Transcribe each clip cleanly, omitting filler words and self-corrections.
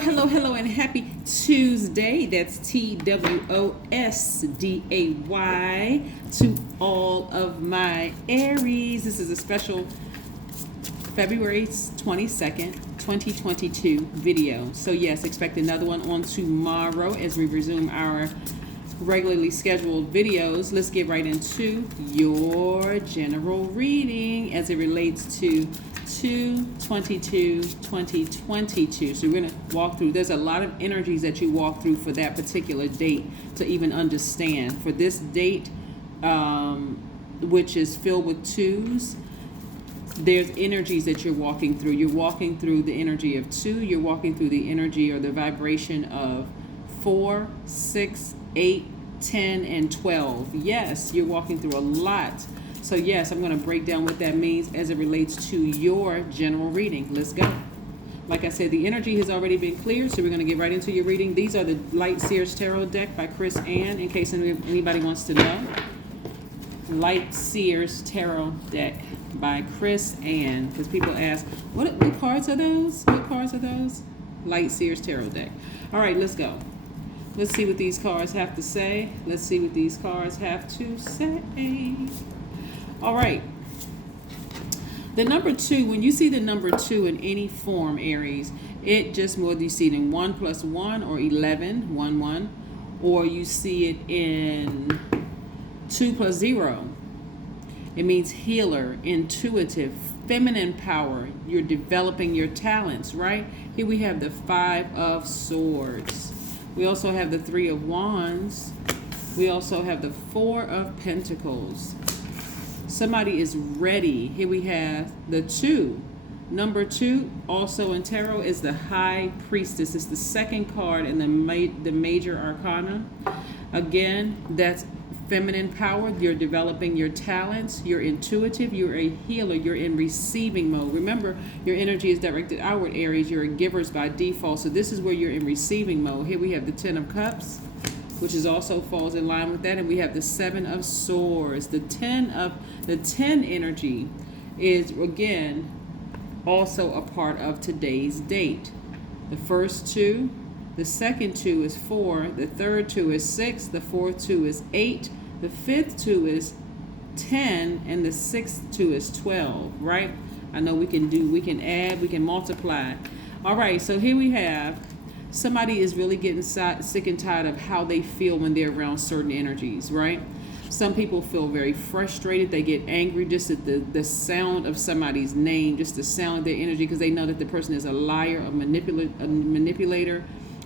Hello, and happy Tuesday. That's TWOSDAY to all of my Aries. This is a special February 22nd, 2022 video. So yes, expect another one on tomorrow as we resume our regularly scheduled videos. Let's get right into your general reading as it relates to 2/22/2022. So we're going to walk through. There's a lot of energies that you walk through for that particular date to even understand. For this date, which is filled with twos, there's energies that you're walking through. You're walking through the energy of 2. You're walking through the energy or the vibration of 4, 6, 8, 10, and 12. Yes, you're walking through a lot. So yes, I'm going to break down what that means as it relates to your general reading. Let's go. Like I said, the energy has already been cleared, so we're going to get right into your reading. These are the Light Seers Tarot deck by Chris Ann, in case anybody wants to know. Light Seers Tarot deck by Chris Ann, because people ask, what cards are those? What cards are those? Light Seers Tarot deck. All right, let's go. Let's see what these cards have to say. Let's see what these cards have to say. All right. The number 2, when you see the number 2 in any form, Aries, it just whether you see it in 1 + 1 or 11, 1, 1, or you see it in 2 + 0. It means healer, intuitive, feminine power. You're developing your talents, right? Here we have the 5 of Swords. We also have the 3 of Wands. We also have the 4 of Pentacles. Somebody is ready. Here we have the 2. Number 2, also in tarot, is the High Priestess. It's the second card in the major arcana. Again, that's feminine power. You're developing your talents. You're intuitive. You're a healer. You're in receiving mode. Remember, your energy is directed outward, Aries. You're a givers by default. So this is where you're in receiving mode. Here we have the 10 of Cups, which is also falls in line with that, and we have the 7 of Swords. The 10 energy is again also a part of today's date. The first 2, the second 2 is 4, the third 2 is 6, the fourth 2 is 8, the fifth 2 is 10, and the sixth 2 is 12. Right? I know we can add, we can multiply. All right, so here we have. Somebody is really getting sick and tired of how they feel when they're around certain energies, right? Some people feel very frustrated. They get angry just at the sound of somebody's name, just the sound of their energy, because they know that the person is a liar, a manipulator,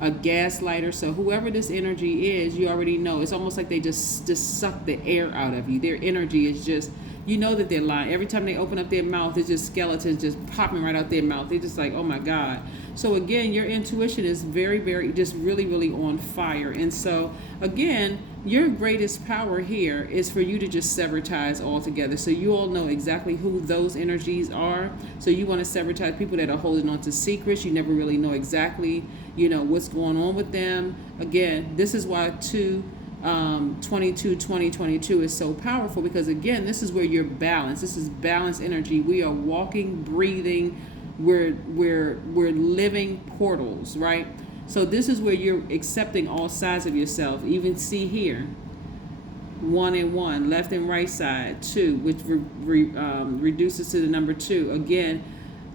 a gaslighter. So whoever this energy is, you already know. It's almost like they just suck the air out of you. Their energy is just, you know that they're lying. Every time they open up their mouth, it's just skeletons just popping right out their mouth. They're just like, oh my God. So again, your intuition is very, very, just really, really on fire. And so again, your greatest power here is for you to just sever ties altogether. So you all know exactly who those energies are. So you want to sever ties, people that are holding on to secrets. You never really know exactly, what's going on with them. Again, this is why 2022 is so powerful, because again, this is where you're balanced. This is balanced energy. We are walking, breathing, we're living portals, right? So this is where you're accepting all sides of yourself. Even see here, 1 and 1, left and right side, 2, which reduces to the number 2. Again,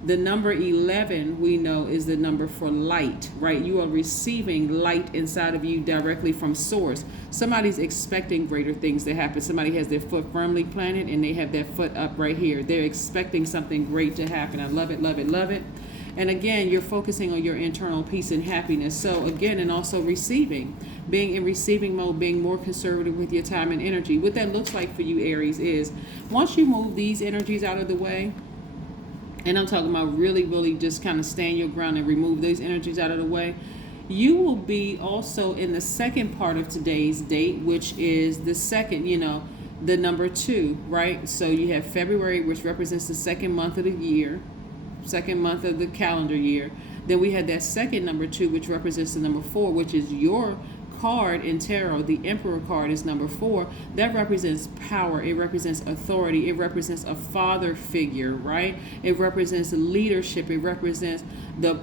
the number 11 we know is the number for light, right? You are receiving light inside of you directly from source. Somebody's expecting greater things to happen. Somebody has their foot firmly planted and they have their foot up right here. They're expecting something great to happen. I love it, love it, love it. And again, you're focusing on your internal peace and happiness. So again, and also receiving, being in receiving mode, being more conservative with your time and energy. What that looks like for you, Aries, is once you move these energies out of the way, and I'm talking about really, really just kind of stand your ground and remove those energies out of the way, you will be also in the second part of today's date, which is the second, the number 2, right? So you have February, which represents the second month of the year, second month of the calendar year. Then we had that second number 2, which represents the number 4, which is your card in tarot, the Emperor card, is number 4. That represents power. It represents authority. It represents a father figure, right? It represents leadership. It represents the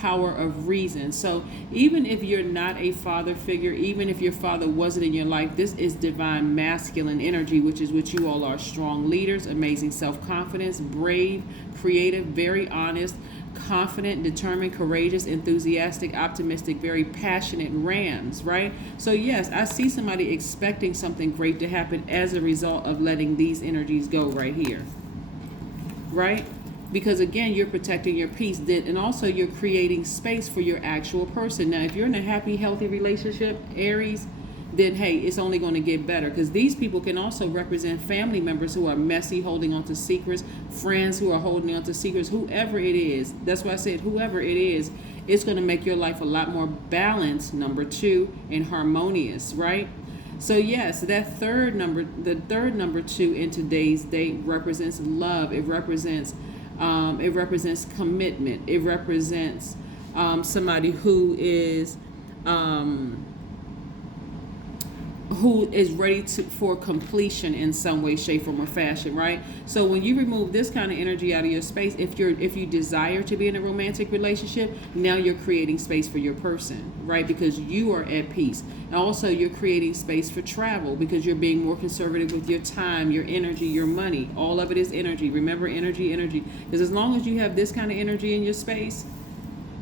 power of reason. So even if you're not a father figure, even if your father wasn't in your life, this is divine masculine energy, which is what you all are: strong leaders, amazing self-confidence, brave, creative, very honest, confident, determined, courageous, enthusiastic, optimistic, very passionate Rams, right? So yes, I see somebody expecting something great to happen as a result of letting these energies go right here, right? Because again, you're protecting your peace, and also you're creating space for your actual person. Now, if you're in a happy, healthy relationship, Aries, then hey, it's only going to get better, because these people can also represent family members who are messy, holding on to secrets, friends who are holding on to secrets, whoever it is. That's why I said whoever it is, it's going to make your life a lot more balanced, number 2, and harmonious, right? So yes, that third number, the third number 2 in today's date represents love. It represents commitment. It represents somebody who is ready for completion in some way, shape, form, or fashion, right? So when you remove this kind of energy out of your space, if you desire to be in a romantic relationship, now you're creating space for your person, right? Because you are at peace. And also you're creating space for travel, because you're being more conservative with your time, your energy, your money. All of it is energy. Remember, energy. Because as long as you have this kind of energy in your space,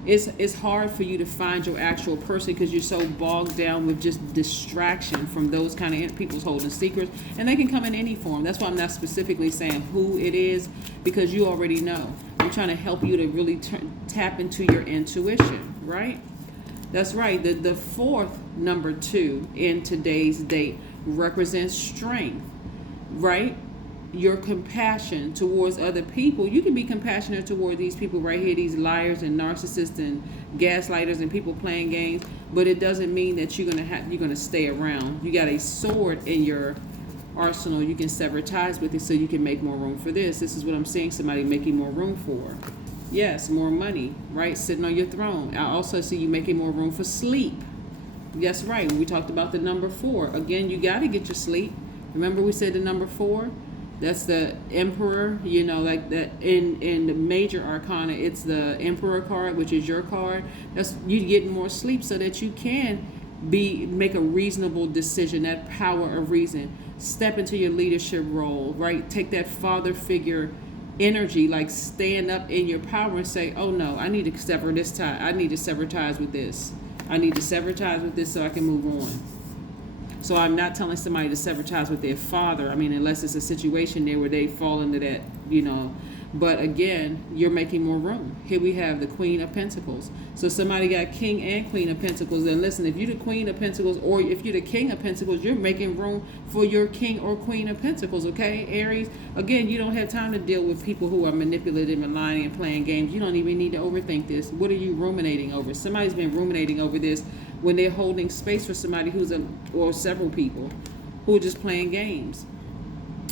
it's hard for you to find your actual person, because you're so bogged down with just distraction from those kind of people holding secrets, and they can come in any form. That's why I'm not specifically saying who it is, because you already know. I'm trying to help you to really tap into your intuition, right? That's right. The fourth number 2 in today's date represents strength, right? Your compassion towards other people. You can be compassionate toward these people right here, these liars and narcissists and gaslighters and people playing games, but it doesn't mean that you're gonna stay around. You got a sword in your arsenal. You can sever ties with it so you can make more room for this. This is what I'm seeing somebody making more room for. Yes, more money, right? Sitting on your throne. I also see you making more room for sleep. That's right. When we talked about the number 4, again, you got to get your sleep. Remember we said the number 4? That's the Emperor, like that in the major arcana, it's the Emperor card, which is your card. That's you getting more sleep so that you can make a reasonable decision, that power of reason. Step into your leadership role, right? Take that father figure energy, like stand up in your power and say, oh no, I need to sever this tie. I need to sever ties with this. I need to sever ties with this so I can move on. So I'm not telling somebody to sever ties with their father. I mean, unless it's a situation there where they fall into that, But again, you're making more room. Here we have the Queen of Pentacles. So somebody got King and Queen of Pentacles. And listen, if you're the Queen of Pentacles or if you're the King of Pentacles, you're making room for your King or Queen of Pentacles, okay, Aries? Again, you don't have time to deal with people who are manipulative and lying and playing games. You don't even need to overthink this. What are you ruminating over? Somebody's been ruminating over this when they're holding space for somebody or several people who are just playing games.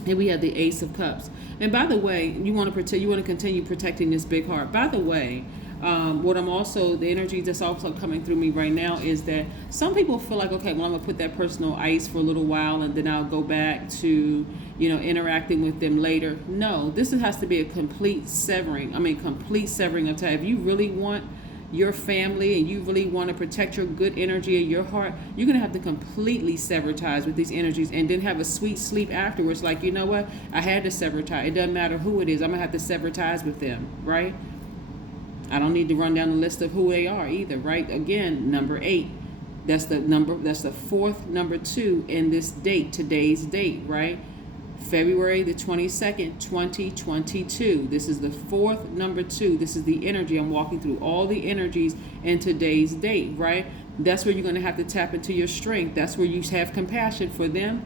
And we have the Ace of Cups. And by the way, you want to continue protecting this big heart. By the way, the energy that's also coming through me right now is that some people feel like, okay, well, I'm gonna put that person on ice for a little while and then I'll go back to, interacting with them later. No, this has to be a complete severing of time. If you really want your family and you really want to protect your good energy in your heart, you're going to have to completely sever ties with these energies and then have a sweet sleep afterwards. Like, you know what? I had to sever ties. It doesn't matter who it is. I'm going to have to sever ties with them, right? I don't need to run down the list of who they are either, right? Again, number 8. That's the fourth number 2 in today's date, right? February the 22nd, 2022. This is the fourth number 2. This is the energy. I'm walking through all the energies in today's date, right? That's where you're going to have to tap into your strength. That's where you have compassion for them,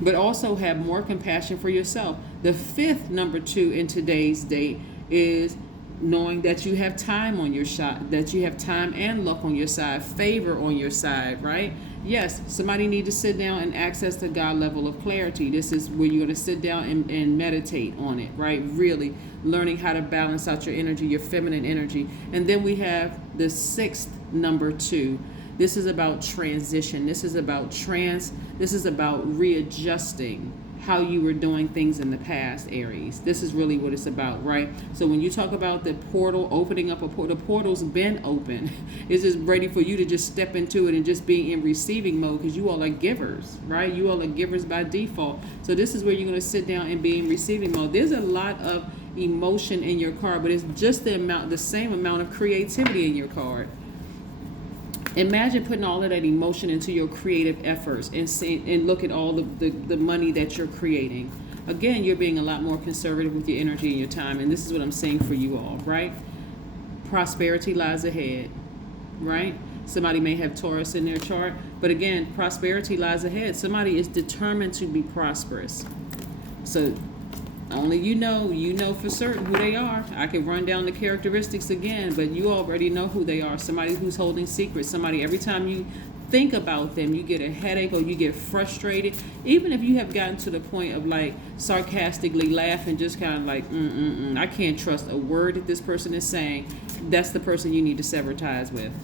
but also have more compassion for yourself. The fifth number 2 in today's date is knowing that you have time on your side, that you have time and luck on your side, favor on your side, right? Yes, somebody need to sit down and access the God level of clarity. This is where you're going to sit down and meditate on it, right? Really learning how to balance out your energy, your feminine energy. And then we have the sixth number 2. This is about transition. This is about readjusting how you were doing things in the past, Aries. This is really what it's about, right? So when you talk about the portal, opening up a portal, the portal's been open. It's just ready for you to just step into it and just be in receiving mode, because you all are givers, right? You all are givers by default. So this is where you're going to sit down and be in receiving mode. There's a lot of emotion in your card, but it's just the same amount of creativity in your card. Imagine putting all of that emotion into your creative efforts and look at all the money that you're creating. Again, you're being a lot more conservative with your energy and your time, and this is what I'm saying for you all, right? Prosperity lies ahead, right? Somebody may have Taurus in their chart, but again, prosperity lies ahead. Somebody is determined to be prosperous. So only you know for certain who they are. I can run down the characteristics again, but you already know who they are. Somebody who's holding secrets. Somebody, every time you think about them, you get a headache or you get frustrated. Even if you have gotten to the point of like sarcastically laughing, just kind of like, I can't trust a word that this person is saying. That's the person you need to sever ties with,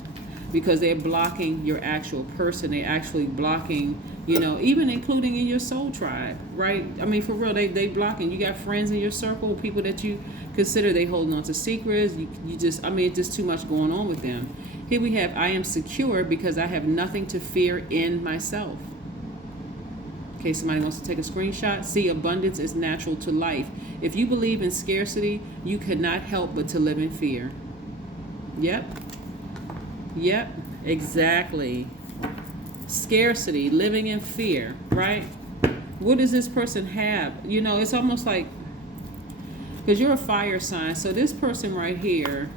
because they're blocking your actual person. They're actually blocking, even including in your soul tribe, right? I mean, for real, they blocking. You got friends in your circle, people that you consider they holding on to secrets. It's just too much going on with them. Here we have, I am secure because I have nothing to fear in myself. Okay, somebody wants to take a screenshot. See, abundance is natural to life. If you believe in scarcity, you cannot help but to live in fear. Yep, exactly. Scarcity, living in fear, right? What does this person have? It's almost like, because you're a fire sign, so this person right here,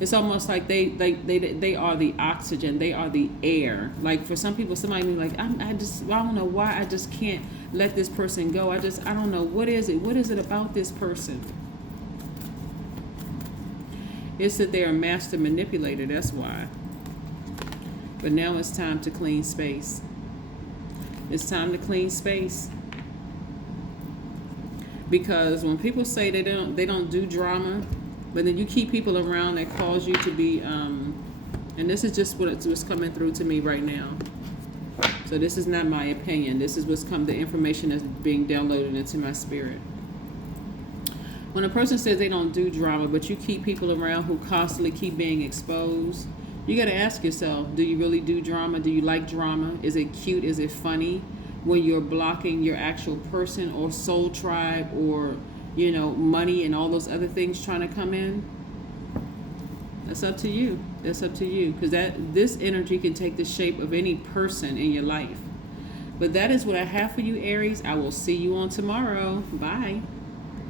it's almost like they are the oxygen, they are the air. Like for some people, somebody be like, I don't know why I just can't let this person go. I don't know, what is it about this person? It's that they're a master manipulator, that's why. But now it's time to clean space. It's time to clean space. Because when people say they don't do drama, but then you keep people around that cause you to be, and this is just what's coming through to me right now. So this is not my opinion. This is the information that's being downloaded into my spirit. When a person says they don't do drama, but you keep people around who constantly keep being exposed, you got to ask yourself, do you really do drama? Do you like drama? Is it cute? Is it funny? When you're blocking your actual person or soul tribe or, money and all those other things trying to come in, that's up to you. That's up to you. Because this energy can take the shape of any person in your life. But that is what I have for you, Aries. I will see you on tomorrow. Bye.